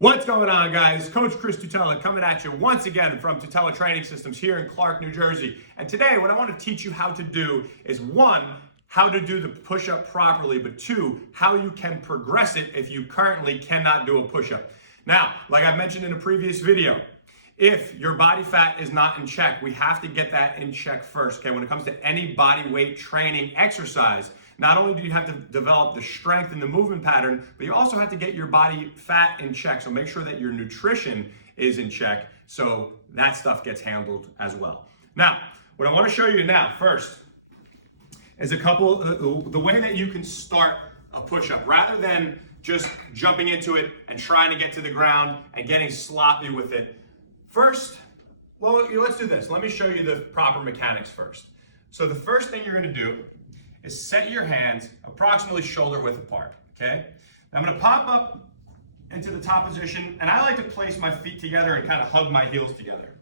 What's going on, guys? Coach Chris Tutela coming at you once again from Tutela Training Systems here in Clark, New Jersey. And today what I want to teach you how to do is one, how to do the push-up properly, but two, how you can progress it if you currently cannot do a push-up. Now, like I mentioned in a previous video, if your body fat is not in check, we have to get that in check first, okay? When it comes to any body weight training exercise, not only do you have to develop the strength and the movement pattern, but you also have to get your body fat in check. So make sure that your nutrition is in check so that stuff gets handled as well. Now, what I want to show you now first is the way that you can start a push-up rather than just jumping into it and trying to get to the ground and getting sloppy with it. First, well, let's do this. Let me show you the proper mechanics first. So the first thing you're going to do is set your hands approximately shoulder width apart, okay? Now I'm going to pop up into the top position, and I like to place my feet together and kind of hug my heels together.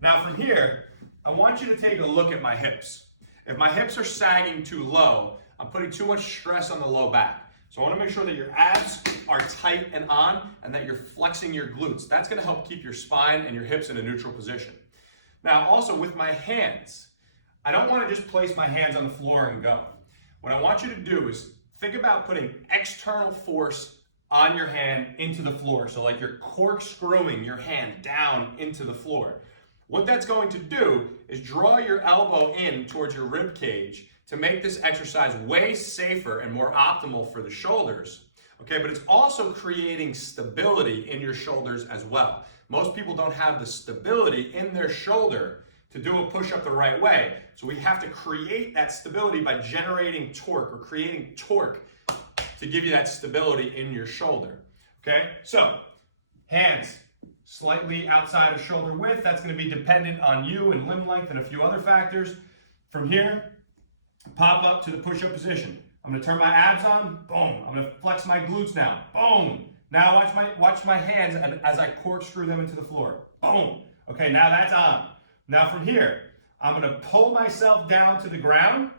Now from here, I want you to take a look at my hips. If my hips are sagging too low, I'm putting too much stress on the low back. So I want to make sure that your abs are tight and on and that you're flexing your glutes. That's going to help keep your spine and your hips in a neutral position. Now also with my hands, I don't want to just place my hands on the floor and go. What I want you to do is think about putting external force on your hand into the floor. So like you're corkscrewing your hand down into the floor. What that's going to do is draw your elbow in towards your rib cage to make this exercise way safer and more optimal for the shoulders. Okay, but it's also creating stability in your shoulders as well. Most people don't have the stability in their shoulder to do a push-up the right way. So we have to create that stability by generating torque or creating torque to give you that stability in your shoulder. Okay, so hands slightly outside of shoulder width. That's going to be dependent on you and limb length and a few other factors. From here, pop up to the push-up position. I'm going to turn my abs on. Boom. I'm going to flex my glutes now. Boom. Now watch my hands as I corkscrew them into the floor. Boom. Okay, now that's on. Now from here, I'm going to pull myself down to the ground.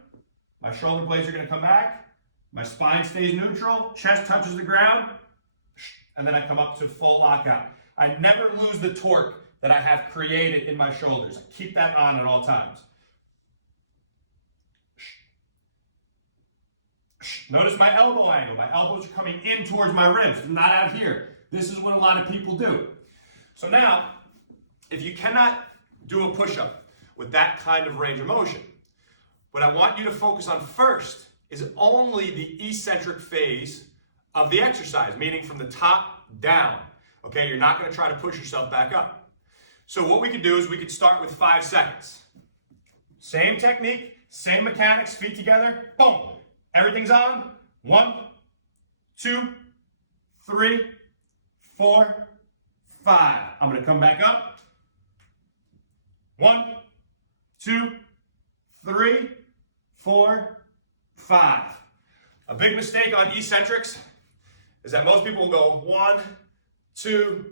My shoulder blades are going to come back. My spine stays neutral. Chest touches the ground. And then I come up to full lockout. I never lose the torque that I have created in my shoulders. I keep that on at all times. Notice my elbow angle. My elbows are coming in towards my ribs, not out here. This is what a lot of people do. So now, if you cannot do a push-up with that kind of range of motion, what I want you to focus on first is only the eccentric phase of the exercise, meaning from the top down. Okay, you're not going to try to push yourself back up. So what we could do is we could start with 5 seconds. Same technique, same mechanics, feet together, boom. Everything's on. 1, 2, 3, 4, 5. I'm going to come back up. 1, 2, 3, 4, 5. A big mistake on eccentrics is that most people will go 1, 2,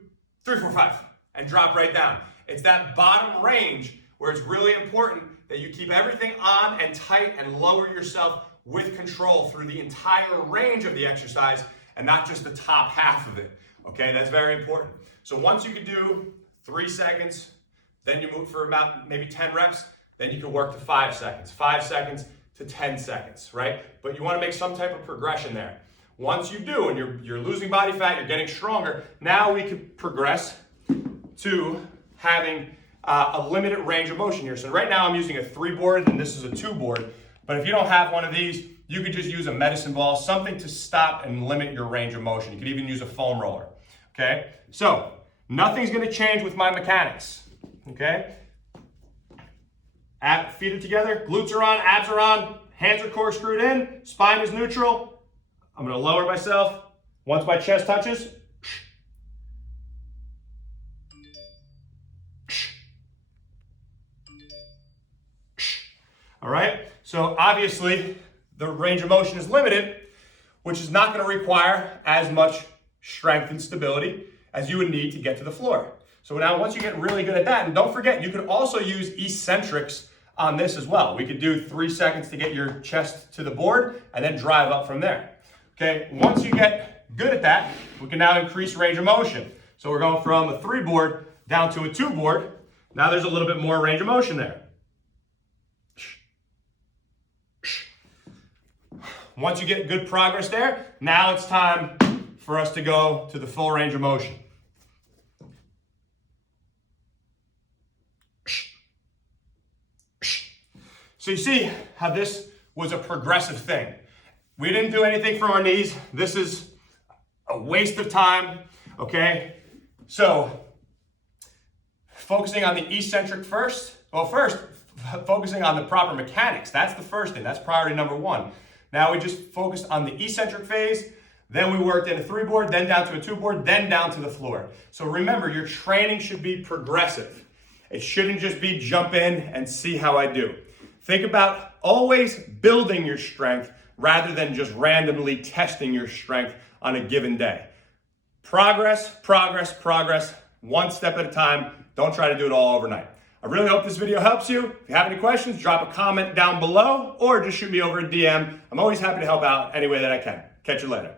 3, 4, 5 and drop right down. It's that bottom range where it's really important that you keep everything on and tight and lower yourself with control through the entire range of the exercise and not just the top half of it. Okay, that's very important. So once you can do 3 seconds, then you move for about maybe 10 reps, then you can work to 5 seconds, 5 seconds to 10 seconds, right? But you want to make some type of progression there. Once you do, and you're losing body fat, you're getting stronger, now we can progress to having a limited range of motion here. So right now I'm using a 3 board and this is a 2 board. But if you don't have one of these, you could just use a medicine ball, something to stop and limit your range of motion. You could even use a foam roller, okay? So nothing's going to change with my mechanics, okay? Feet are together, glutes are on, abs are on, hands are corkscrewed in, spine is neutral. I'm going to lower myself. Once my chest touches, all right? So obviously, the range of motion is limited, which is not going to require as much strength and stability as you would need to get to the floor. So now once you get really good at that, and don't forget, you could also use eccentrics on this as well. We could do 3 seconds to get your chest to the board and then drive up from there. Okay, once you get good at that, we can now increase range of motion. So we're going from a 3 board down to a 2 board. Now there's a little bit more range of motion there. Once you get good progress there, now it's time for us to go to the full range of motion. So you see how this was a progressive thing. We didn't do anything from our knees. This is a waste of time, okay? So, focusing on the eccentric first. Well, first, focusing on the proper mechanics. That's the first thing. That's priority number 1. Now we just focused on the eccentric phase. Then we worked in a 3 board, then down to a 2 board, then down to the floor. So remember, your training should be progressive. It shouldn't just be jump in and see how I do. Think about always building your strength rather than just randomly testing your strength on a given day. Progress, progress, progress, one step at a time. Don't try to do it all overnight. I really hope this video helps you. If you have any questions, drop a comment down below or just shoot me over a DM. I'm always happy to help out any way that I can. Catch you later.